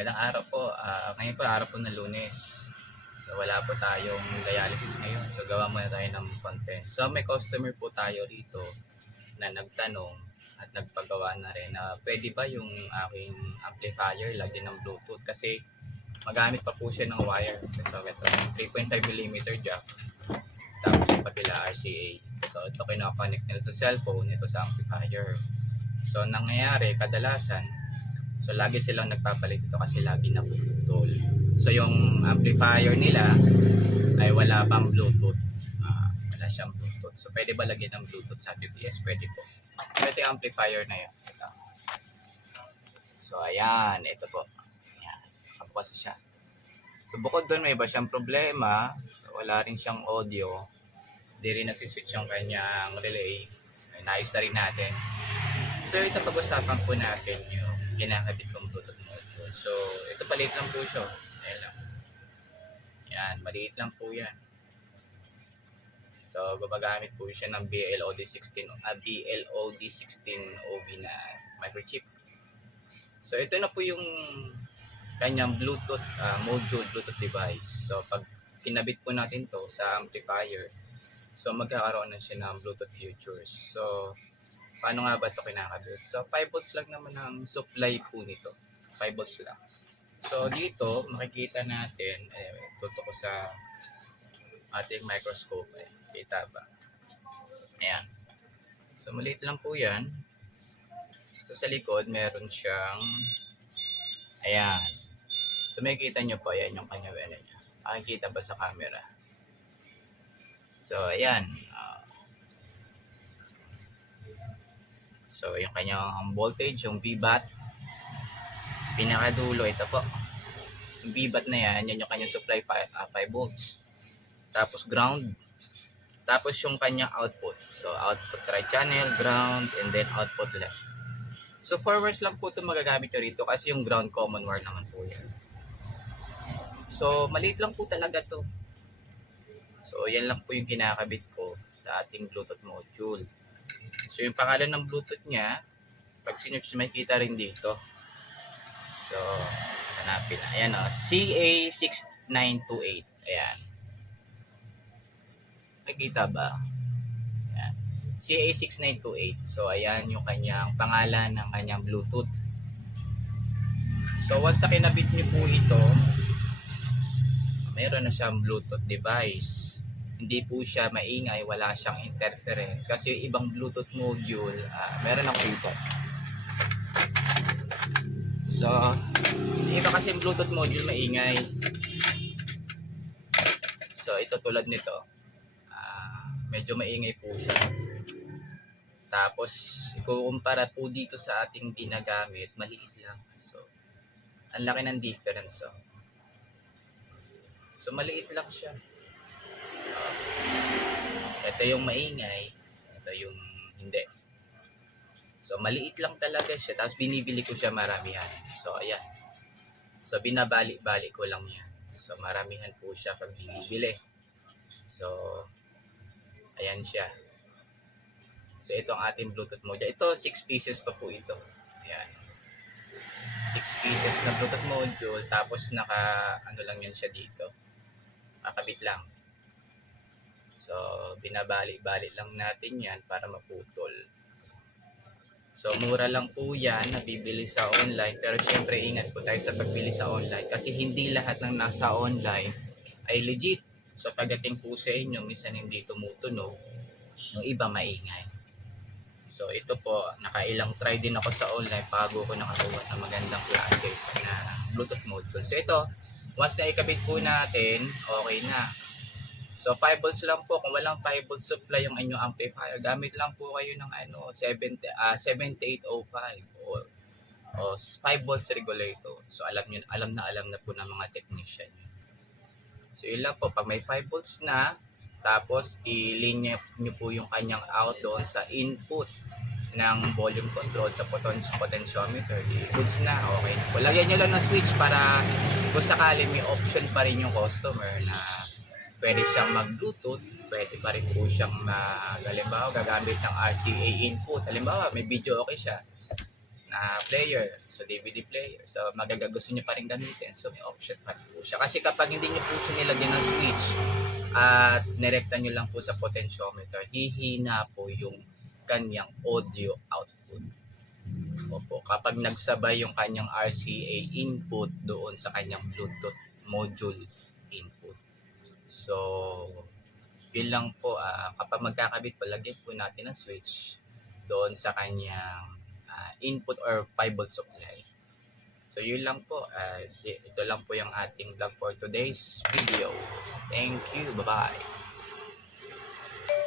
Magandang araw po. Ngayon po araw po ng Lunes. So wala po tayong dialysis ngayon. So gawa muna tayo ng content. So may customer po tayo rito na nagtanong at nagpagawa na rin na pwede ba yung aking amplifier lagyan ng Bluetooth kasi magamit pa po siya ng wire. So ito 3.5mm jack. Tapos yung kapila RCA. So ito kinoconnect nila sa cellphone, ito sa amplifier. So nangyayari kadalasan, so lagi silang nagpapalit ito kasi lagi napuputol. So yung amplifier nila ay wala pang Bluetooth. Wala siyang Bluetooth. So pwede ba lagyan ng Bluetooth sa UPS? Pwede po. Ito yung amplifier na yan. Ito. So ayan, ito po. Ayan, kabukas siya. So bukod doon may iba siyang problema. So, wala rin siyang audio. Hindi rin nagsiswitch yung kanyang relay. So, inayos na rin natin. So ito pag-usapan po natin yung kinakabit kong Bluetooth module. So ito maliit lang po siya. Ayan lang. Yan, maliit lang po yan. So gumagamit po siya ng BLOD16 OB na microchip. So ito na po yung kanyang Bluetooth module, Bluetooth device. So pag kinabit po natin to sa amplifier, so magkakaroon na siya ng Bluetooth features. So paano nga ba ito kinakabit? So 5 volts lang naman ang supply po nito. 5 volts lang. So dito makikita natin, tutok ko sa ating microscope. Kita ba? Ayan. So maliit lang po yan. So sa likod meron siyang, ayan. So makikita nyo po, ayan yung kanya wala niya. Makikita ba sa camera? So ayan. So yung kanyang voltage, yung VBAT. Pinakadulo, ito po. Yung VBAT na yan, yan yung kanyang supply 5 volts. Tapos ground. Tapos yung kanyang output. So output right channel, ground, and then output left. So 4 wires lang po ito magagamit nyo rito kasi yung ground common wire naman po yan. So maliit lang po talaga to. So yan lang po yung kinakabit ko sa ating Bluetooth module. So yung pangalan ng Bluetooth niya, pag sinerch makikita rin dito. So hanapin na. Ayan o, CA6928. Ayan. Nakikita ba? Ayan. CA6928. So ayan yung kanyang pangalan ng kanyang Bluetooth. So once na kinabit niyo po ito, mayroon na siyang Bluetooth device. Hindi po siya maingay, wala siyang interference. Kasi yung ibang Bluetooth module, meron ng feedback. So, iba kasi yung Bluetooth module maingay. So, ito tulad nito. Medyo maingay po siya. Tapos, ikukumpara po dito sa ating ginagamit, maliit lang. So, ang laki ng difference. So, maliit lang siya. Ito yung maingay, ito yung hindi. So maliit lang talaga siya, tapos binibili ko siya maramihan. So ayan. So binabalik-balik ko lang yan. So maramihan po siya pag binibili. So ayan siya. So ito ang ating Bluetooth module. Ito 6 pieces pa po ito. Ayan. 6 pieces na Bluetooth module, tapos naka ano lang yan siya dito. Kakabit lang. So, binabalik-balik lang natin yan para maputol. So, mura lang po yan, nabibili sa online. Pero syempre, ingat po tayo sa pagbili sa online. Kasi hindi lahat ng nasa online ay legit. So, pagdating po sa inyo, minsan hindi tumutunog. Yung iba maingay. So, ito po, nakailang try din ako sa online bago ko nakakuha ng magandang klase na Bluetooth module. So, ito, once na ikabit po natin, okay na. So 5 volts lang po. Kung walang 5 volts supply yung inyong amplifier, gamit lang po kayo ng 7805 o 5 volts regulator. So alam na po ng mga technician. So yun lang po, pag may 5 volts na, tapos i-linya nyo po yung kanyang out doon sa input ng volume control sa potentiometer, goods na, okay. Lagyan nyo lang ng switch para kung sakali may option pa rin yung customer na pwede siyang mag-Bluetooth, pwede pa rin po siyang halimbawa gagamit ng RCA input. Halimbawa may video okay siya, na player. So, DVD player. So, gusto nyo pa rin gamitin. So, may option pa rin po siya. Kasi kapag hindi nyo po siya nilagyan ng switch at nirekta nyo lang po sa potentiometer, hihina po yung kanyang audio output. Opo, kapag nagsabay yung kanyang RCA input doon sa kanyang Bluetooth module input. So, yun lang po, kapag magkakabit po, lagyan po natin ng switch doon sa kanyang input or 5 volt supply. So, yun lang po. Ito lang po yung ating vlog for today's video. Thank you. Bye-bye.